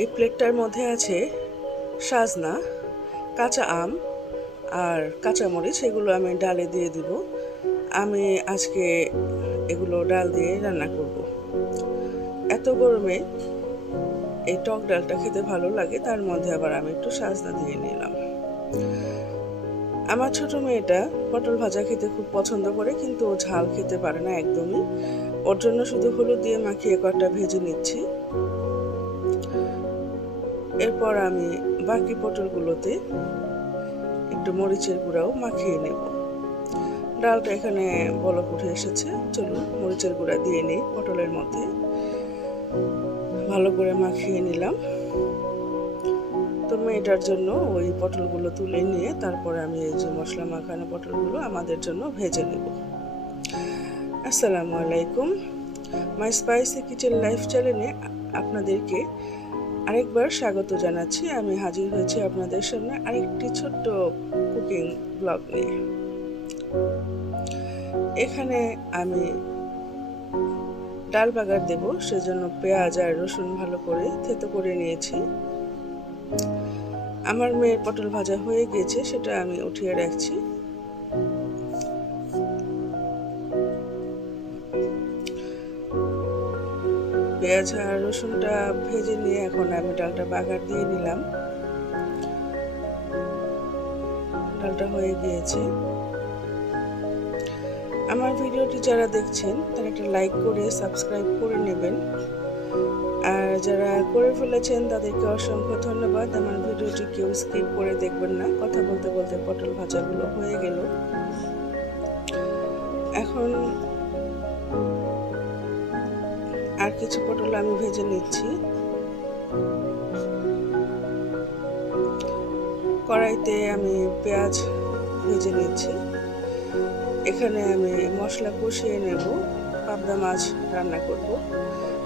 এই প্লেটটার মধ্যে আছে সাজনা, কাঁচা আম আর কাঁচামরিচ, এগুলো আমি ডালে দিয়ে দিব। আমি আজকে এগুলো ডাল দিয়ে রান্না করব। এত গরমে এই টক ডালটা খেতে ভালো লাগে, তার মধ্যে আবার আমি একটু সাজনা দিয়ে নিলাম। আমার ছোট মেয়েটা পটল ভাজা খেতে খুব পছন্দ করে, কিন্তু ও ঝাল খেতে পারে না একদমই। ওর জন্য শুধু হলুদ দিয়ে মাখিয়ে কয়েকটা ভেজে নিচ্ছি। এরপর আমি বাকি পটলগুলোতে একটু মরিচের গুঁড়াও মাখিয়ে নেব। ডালটা এখানে বলক উঠে এসেছে, চলুন মরিচের গুঁড়া দিয়ে নিই পটলের মধ্যে। ভালো করে মাখিয়ে নিলাম। তো মেয়েটার জন্য ওই পটলগুলো তুলে নিয়ে তারপরে আমি এই যে মশলা মাখানো পটলগুলো আমাদের জন্য ভেজে নেব। আসসালামু আলাইকুম, মাই স্পাইসি কিচেন লাইফ চ্যানেলে আপনাদেরকে আরেকবার স্বাগত জানাচ্ছি। আমি হাজির হয়েছি আপনাদের সামনে আরেকটি ছোট্ট কুকিং ব্লগ নিয়ে। এখানে আমি ডাল বাগার দেব, সেজন্য পেঁয়াজ আর রসুন ভালো করে থেতো করে নিয়েছি। আমার মেয়ের পটল ভাজা হয়ে গেছে, সেটা আমি উঠিয়ে রাখছি। পেঁয়াজ আর রসুনটা ভেজে নিয়ে এখন আমি ডালটা বাগার দিয়ে নিলাম। ডালটা হয়ে গিয়েছে। আমার ভিডিওটি যারা দেখছেন তারা একটা লাইক করে সাবস্ক্রাইব করে নেবেন, আর যারা করে ফেলেছেন তাদেরকে অসংখ্য ধন্যবাদ। আমার ভিডিওটি কেউ স্কিপ করে দেখবেন না। কথা বলতে বলতে পটল ভাজাগুলো হয়ে গেল। এখন আর কিছু পটল আমি ভেজে নিচ্ছি। কড়াইতে আমি পেঁয়াজ ভেজে নিচ্ছি। এখানে আমি মশলা কষিয়ে নেব। পাবদা মাছ রান্না করব।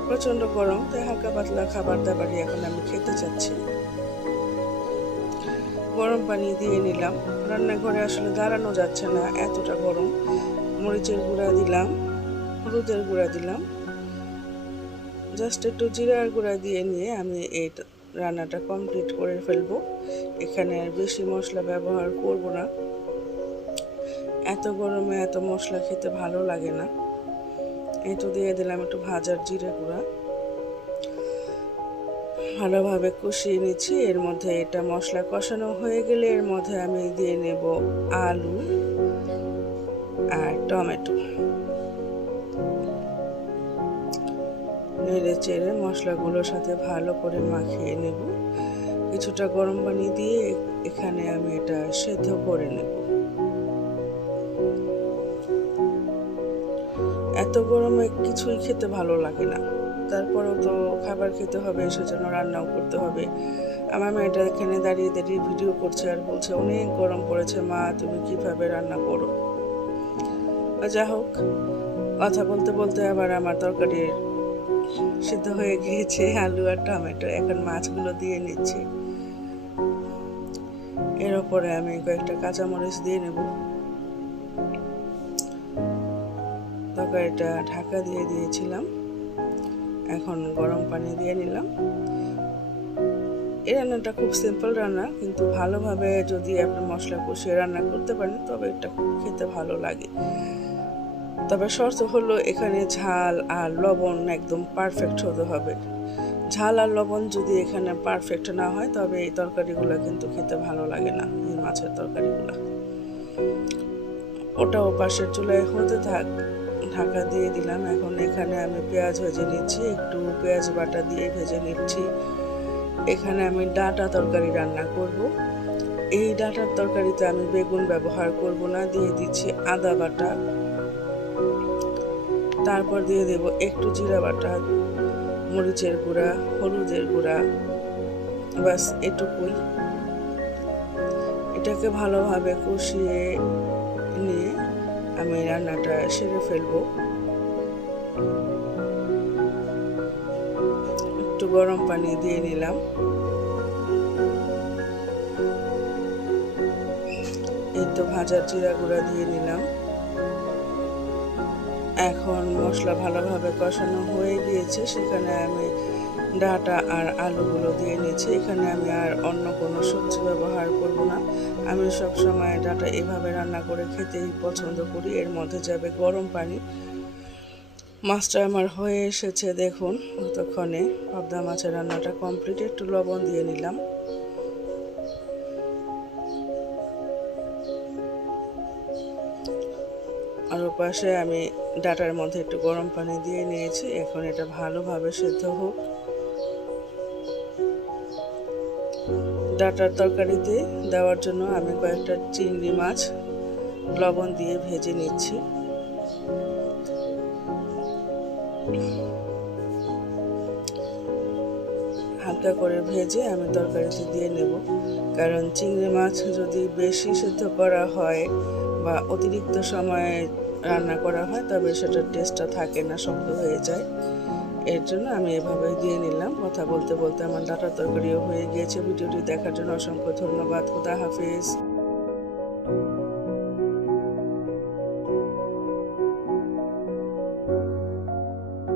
প্রচণ্ড গরম, তাই হালকা পাতলা খাবার দাবারই এখন আমি খেতে চাচ্ছি। গরম পানি দিয়ে নিলাম। রান্নাঘরে আসলে দাঁড়ানো যাচ্ছে না, এতটা গরম। মরিচের গুঁড়া দিলাম, হলুদের গুঁড়া দিলাম, জাস্ট একটু জিরার গুঁড়া দিয়ে নিয়ে আমি এই রান্নাটা কমপ্লিট করে ফেলবো। এখানে আর বেশি মশলা ব্যবহার করব না। এত গরমে এত মশলা খেতে ভালো লাগে না। এই তো দিয়ে দিলাম একটু ভাজার জিরে গুঁড়া। ভালোভাবে কষিয়ে নিচ্ছি। এর মধ্যে এটা মশলা কষানো হয়ে গেলে এর মধ্যে আমি দিয়ে নেব আলু আর টমেটো। নেড়ে চেড়ে মশলাগুলোর সাথে ভালো করে মাখিয়ে নেব। কিছুটা গরম পানি দিয়ে এখানে আমি এটা সেদ্ধ করে নেব। এত গরমে কিছুই খেতে ভালো লাগে না, তারপরেও তো খাবার খেতে হবে, সেজন্য রান্নাও করতে হবে। আমার মেয়েটা এখানে দাঁড়িয়ে দাঁড়িয়ে ভিডিও করছে আর বলছে অনেক গরম পড়েছে মা, তুমি কিভাবে রান্না করো। যা হোক, কথা বলতে বলতে আবার আমার তরকারি সিদ্ধ হয়ে গিয়েছে, আলু আর টমেটো। এখন মাছগুলো দিয়ে নিচ্ছি। এর উপরে আমি কয়েকটা কাঁচামরিচ দিয়ে নেব। তরকারিটা ঢাকা দিয়ে দিয়েছিলাম। এখন গরম পানি দিয়ে নিলাম। এই রান্নাটা খুব সিম্পল রান্না, কিন্তু ভালোভাবে যদি আপনি মশলা কষিয়ে রান্না করতে পারেন তবে এটা খুব খেতে ভালো লাগে। তবে শর্ত হলো এখানে ঝাল আর লবণ একদম পারফেক্ট হতে হবে। ঝাল আর লবণ যদি এখানে পারফেক্ট না হয় তবে এই তরকারিগুলো কিন্তু খেতে ভালো লাগে না, এই মাছের তরকারিগুলো। ওটাও পাশের চুলায় হতে থাক, ঢাকা দিয়ে দিলাম। এখন এখানে আমি পেঁয়াজ ভেজে নিচ্ছি, একটু পেঁয়াজ বাটা দিয়ে ভেজে নিচ্ছি। এখানে আমি ডাঁটা তরকারি রান্না করব। এই ডাঁটার তরকারিতে আমি বেগুন ব্যবহার করব না। দিয়ে দিচ্ছি আদা বাটা, তারপর দিয়ে দেব একটু জিরা বাটা, মরিচের গুঁড়া, হলুদের গুঁড়া, বাস এটুকুই। এটাকে ভালোভাবে কষিয়ে নিয়ে আমি রান্নাটা সেরে ফেলবো। একটু গরম পানি দিয়ে নিলাম। এই তো ভাজার জিরা গুঁড়া দিয়ে নিলাম। এখন মশলা ভালোভাবে কষানো হয়ে গিয়েছে, সেখানে আমি ডাঁটা আর আলুগুলো দিয়ে নিচ্ছি। এখানে আমি আর অন্য কোনো সবজি ব্যবহার করব না। আমি সব সময় ডাঁটা এভাবে রান্না করে খেতেই পছন্দ করি। এর মধ্যে যাবে গরম পানি। মাছটা আমার হয়ে এসেছে দেখুন। ততক্ষণে পাবদা মাছের রান্নাটা কমপ্লিট। একটু লবণ দিয়ে নিলাম। আর ওপাশে আমি ডাঁটার মধ্যে একটু গরম পানি দিয়ে নিয়েছি। এখন এটা ভালোভাবে সেদ্ধ হোক। ডাঁটার তরকারিতে দেওয়ার জন্য আমি কয়েকটা চিংড়ি মাছ লবণ দিয়ে ভেজে নিচ্ছি। হালকা করে ভেজে আমি তরকারিতে দিয়ে নেব, কারণ চিংড়ি মাছ যদি বেশি সেদ্ধ করা হয় বা অতিরিক্ত সময়ে রান্না করা হয় তবে সেটার টেস্টটা থাকে না, শক্ত হয়ে যায়। এর জন্য আমি এভাবেই দিয়ে নিলাম। কথা বলতে বলতে আমার ডাঁটার তরকারিও হয়ে গিয়েছে। ভিডিওটি দেখার জন্য অসংখ্য ধন্যবাদ। খোদা হাফেজ।